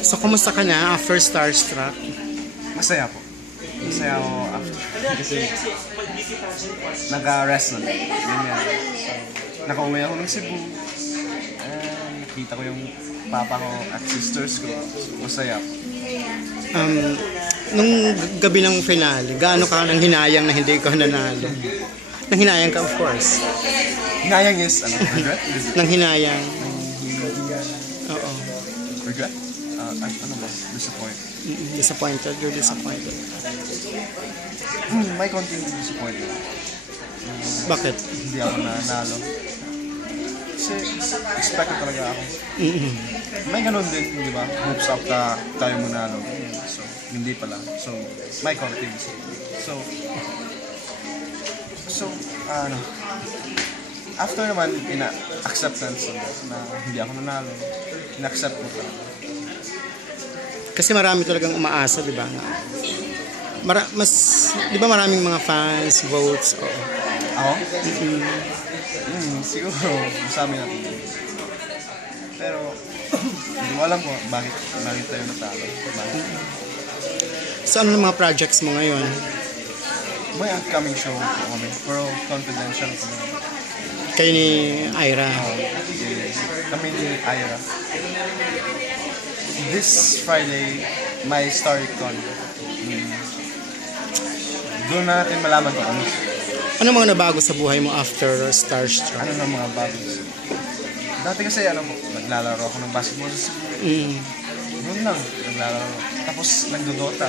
So, kumusta ka na after Starstruck? Masaya po. Masaya ako after. Kasi nag-rest na din. Ganyan. So, nakauwi ako ng Cebu. Nakita ko yung papa ko at sisters ko. So, masaya po. Nung gabi ng finale, gaano ka nang hinayang na hindi ka nanalo? Nang hinayang ka, of course. Hinayang is, regret? Nang hinayang. Oo. Regret? Ano ba? Disappointed. Disappointed? You're disappointed. May konting disappointed. Bakit? Hindi ako nanalo. Kasi expect talaga ako. May ganun din, di ba? Hopes up ka tayo manalo. So, hindi pala. So, may konting. So, after naman, acceptance na hindi ako nanalo, in-accept mo talaga. Kasi marami talagang umaasa, di ba? Di ba maraming mga fans, votes? Oo. Ako? Siguro, masami natin. Pero, hindi ko alam ko bakit tayo natalo. So, ano ng mga projects mo ngayon? May upcoming show po kami, pero confidential po. Kayo ni Ira? Kami ni Ira. This Friday, may StoryCon. Doon na natin malaman kung ano. Ano mga nabago sa buhay mo after Starstruck? Ano na mga bago? Dati kasi naglalaro ako ng basketball sa Cebu. Doon lang, naglalaro. Tapos nagdodota.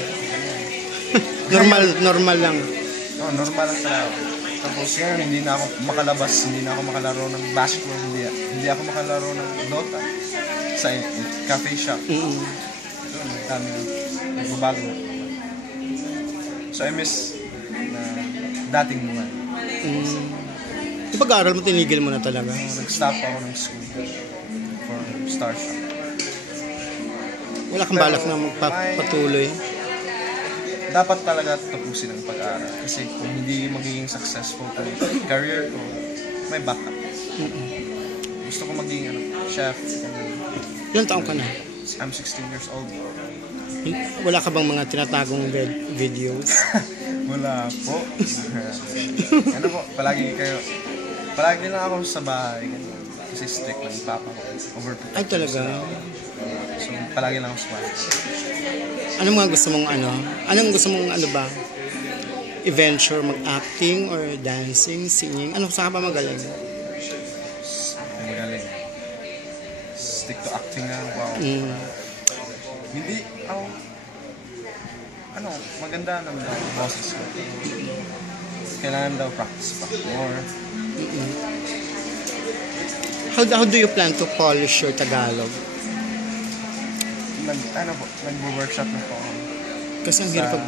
normal lang. Normal lang talaga. Tapos ngayon, hindi na ako makalabas, hindi na ako makalaro ng basketball, hindi ako makalaro ng Dota sa cafe shop. Dami nagbabago. So I miss na dating mga. Yung pag-aaral mo, tinigil mo na talaga? Nag-stop ako ng school for Starstruck. Wala kang balak na magpatuloy? Dapat talaga tapusin ang pag-aaral. Kasi kung hindi magiging successful ang career ko, may backup. Gusto ko maging chef. Ilang taong ka na? I'm 16 years old. Wala ka bang mga tinatagong videos? Wala po. Palagi lang ako sa bahay. Kasi strict ng papa ko. Overprotective. Ay, talaga? So, palagi lang ako sa bahay. Anong gusto mong ba? I-venture, mag-acting or dancing, singing? Saan ka ba magaling? Magaling. Stick to acting nga. Wow. Hindi ako... maganda naman daw boses ko. Kailangan daw practice pa more. How do you plan to polish your Tagalog? Nag-workshop na po ako. Kasi ang hirap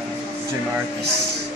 gym artist.